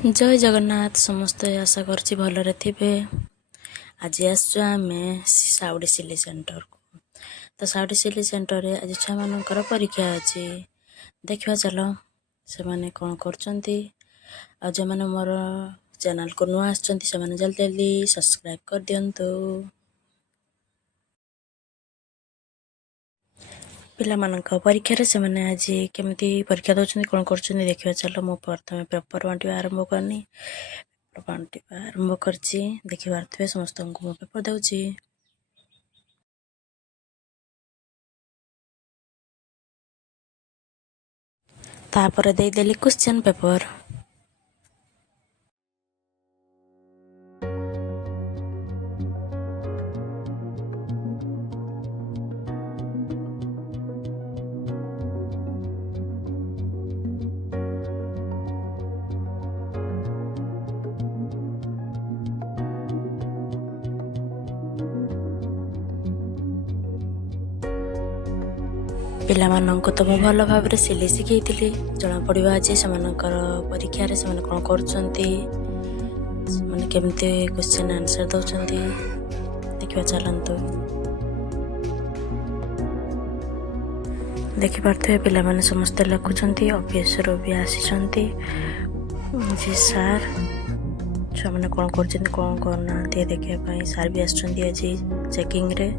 जय जगन्नाथ समस्त आशा करछि भलरे थिबे। आज आसु आमे साउडी सिली सेंटर को तो साउडी सिली सेंटर रे आज छुआ मानकर परीक्षा अछि। देखिवा चलो से माने कोन करचंती। आ जे माने मोर चैनल को नुआ आछंती से माने जल्दी जल्दी सब्सक्राइब कर दियंतु। पिला मानक परीक्षा रे से माने आज केमती परीक्षा दउछंती कोन करचंती देखिवा चलो। मो प्रथमे पेपर बांटी आरंभ करनी। बांटी आरंभ करछि देखिबार थे समस्त को मो पेपर दउछि। तापर दे देली क्वेश्चन पेपर। पिला माननको तो मो भल भाबरे सिली सिखैथिली जना पड़िबा जे समानकर परीक्षा रे समान कोन करचंती माने केमते क्वेश्चन आंसर दउचंती देखिबा चलंतु। देखि पारथे पिला माने समस्त लिखुचंती ऑफिस रो भी आसीचंती जी सर छुआ माने कोन करचंती कोन करना ते देखिया पई सर भी आछंती आज चेकिंग रे।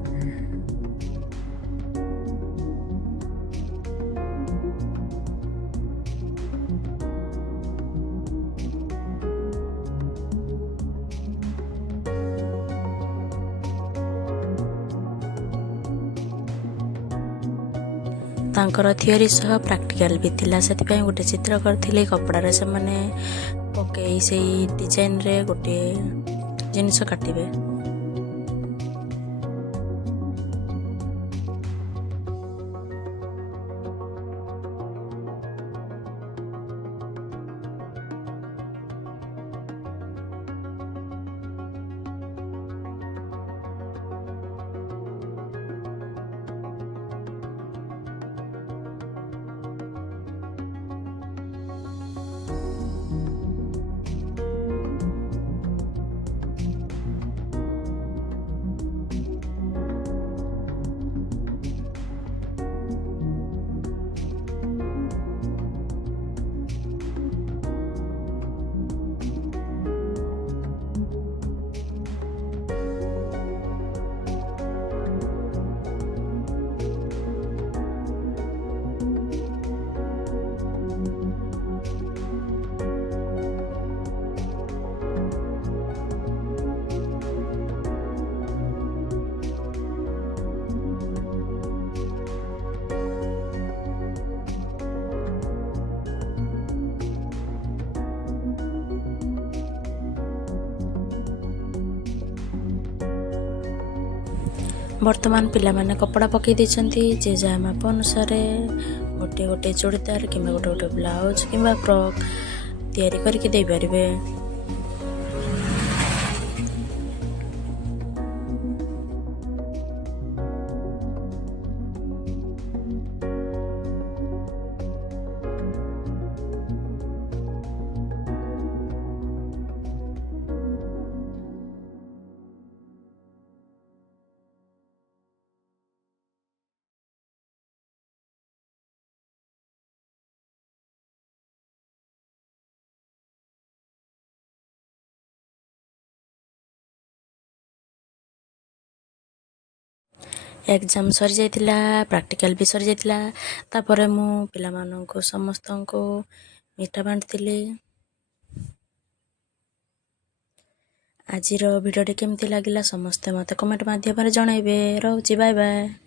तांकर थियोरी सह प्रैक्टिकल भी थिला सेति पय गोटे चित्र करथिले कपड़ा रे से माने पके से डिजाइन रे गोटे जिनिस काटिबे। वर्तमान पिला माने कपड़ा पकई देछंती जे जा माप अनुसार गोटे गोटे चूड़ीदार किंबा गोटे गोटे ब्लाउज किंबा फ्रॉक तैयारी करके दे परिबे। एग्जाम सरी जाइतिला प्रैक्टिकल भी सरी जाइतिला तापरे मु पिला माननको समस्तनको मिठा बांटतिली। आजिरो वीडियोटी केमती लागिला समस्त मते कमेंट माध्यम रे जणाइबे। रहउची बाय बाय।